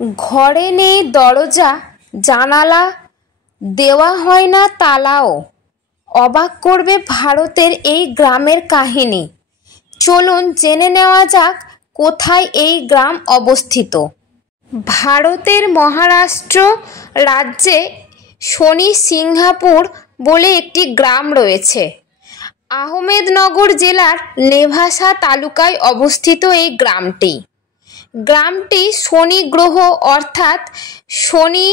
ঘরে নেই দরজা জানালা, দেওয়া হয় না তালাও। অবাক করবে ভারতের এই গ্রামের কাহিনী। চলুন জেনে নেওয়া যাক কোথায় এই গ্রাম অবস্থিত। ভারতের মহারাষ্ট্র রাজ্যে শনি সিংহাপুর বলে একটি গ্রাম রয়েছে। আহমেদনগর জেলার নেভাসা তালুকায় অবস্থিত এই গ্রামটি শনি গ্রহ অর্থাৎ শনি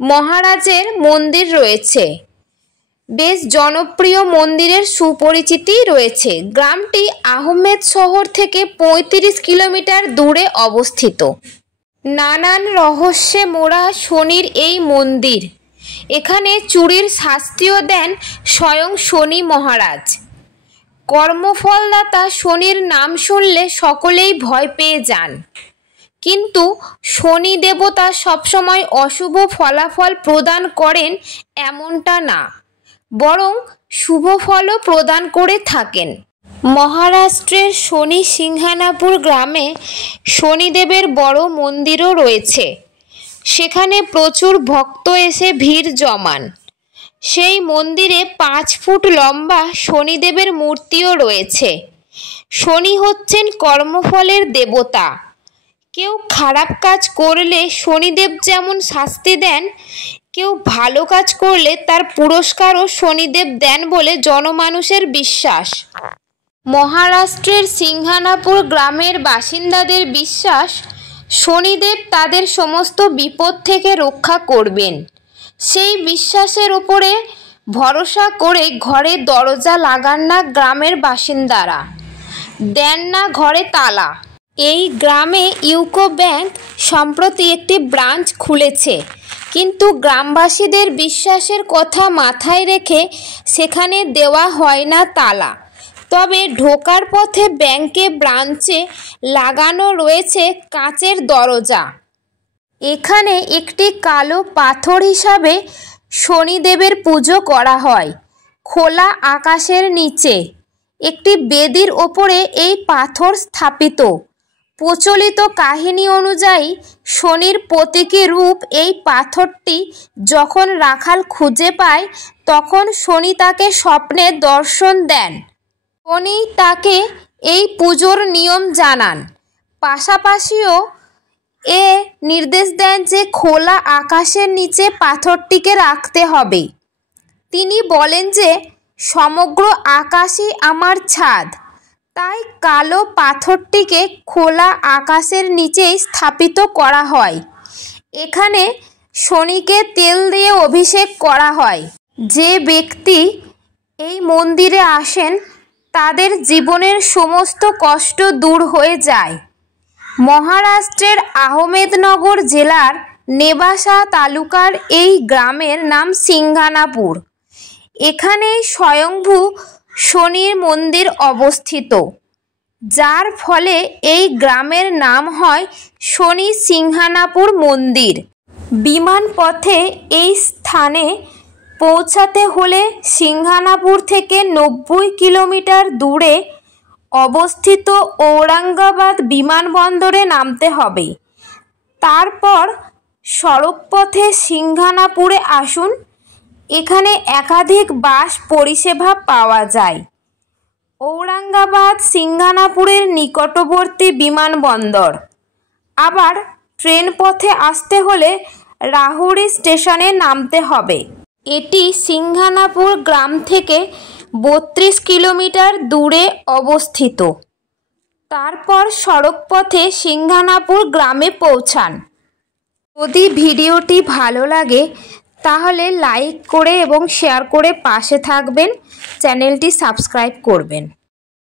মহারাজের মন্দির রয়েছে। বেশ জনপ্রিয় মন্দিরের সুপরিচিতি রয়েছে। গ্রামটি আহমেদ শহর থেকে ৩৫ কিলোমিটার দূরে অবস্থিত। নানান রহস্যে মোড়া শনির এই মন্দির। এখানে চুরির শাস্তিও দেন স্বয়ং শনি মহারাজ। কর্মফলদাতা শনির নাম শুনলে সকলেই ভয় পেয়ে যান, কিন্তু শনি দেবতা সবসময় অশুভ ফলাফল প্রদান করেন এমনটা না, বরং শুভ ফলও প্রদান করে থাকেন। মহারাষ্ট্রের শনি সিংহানাপুর গ্রামে শনিদেবের বড় মন্দিরও রয়েছে। সেখানে প্রচুর ভক্ত এসে ভিড় জমান। সেই মন্দিরে ৫ ফুট লম্বা শনিদেবের মূর্তিও রয়েছে। শনি হচ্ছেন কর্মফলের দেবতা। কেউ খারাপ কাজ করলে শনিদেব যেমন শাস্তি দেন, কেউ ভালো কাজ করলে তার পুরস্কারও শনিদেব দেন বলে জনমানুষের বিশ্বাস। মহারাষ্ট্রের সিংহানাপুর গ্রামের বাসিন্দাদের বিশ্বাস, শনিদেব তাদের সমস্ত বিপদ থেকে রক্ষা করবেন। সেই বিশ্বাসের উপরে ভরসা করে ঘরে দরজা লাগান না গ্রামের বাসিন্দারা, দেন না ঘরে তালা। এই গ্রামে ইউকো ব্যাংক সম্প্রতি একটি ব্রাঞ্চ খুলেছে, কিন্তু গ্রামবাসীদের বিশ্বাসের কথা মাথায় রেখে সেখানে দেওয়া হয় না তালা। তবে ঢোকার পথে ব্রাঞ্চে লাগানো রয়েছে কাঁচের দরজা। এখানে একটি কালো পাথর হিসাবে শনিদেবের পুজো করা হয়। খোলা আকাশের নিচে একটি বেদির ওপরে এই পাথর স্থাপিত। প্রচলিত কাহিনী অনুযায়ী শনির প্রতীকী রূপ এই পাথরটি যখন রাখাল খুঁজে পায়, তখন শনি তাকে স্বপ্নে দর্শন দেন। শনি তাকে এই পুজোর নিয়ম জানান। পাশাপাশিও এ নির্দেশ দেন যে খোলা আকাশের নিচে পাথরটিকে রাখতে হবে। তিনি বলেন যে সমগ্র আকাশই আমার ছাদ, তাই কালো পাথরটিকে খোলা আকাশের নিচেই স্থাপিত করা হয়। এখানে শনিকে তেল দিয়ে অভিষেক করা হয়। যে ব্যক্তি এই মন্দিরে আসেন তাদের জীবনের সমস্ত কষ্ট দূর হয়ে যায়। মহারাষ্ট্রের আহমেদনগর জেলার নেভাসা তালুকার এই গ্রামের নাম সিংহানাপুর। এখানেই স্বয়ংভূ শনির মন্দির অবস্থিত, যার ফলে এই গ্রামের নাম হয় শনি সিংহানাপুর মন্দির। বিমানপথে এই স্থানে পৌঁছাতে হলে সিংহানাপুর থেকে ৯০ কিলোমিটার দূরে অবস্থিত ঔরঙ্গাবাদ বিমানবন্দরে নামতে হবে। তারপর সড়কপথে সিংহানাপুরে আসুন। এখানে একাধিক বাস পরিষেবা পাওয়া যায়। ঔরঙ্গাবাদ সিংহানাপুরের নিকটবর্তী বিমানবন্দর। আবার ট্রেন পথে আসতে হলে রাহুরি স্টেশনে নামতে হবে। এটি সিংহানাপুর গ্রাম থেকে ৩২ কিলোমিটার দূরে অবস্থিত। তারপর সড়কপথে সিংহানাপুর গ্রামে পৌঁছান। যদি ভিডিওটি ভালো লাগে তাহলে লাইক করে এবং শেয়ার করে পাশে থাকবেন, চ্যানেলটি সাবস্ক্রাইব করবেন।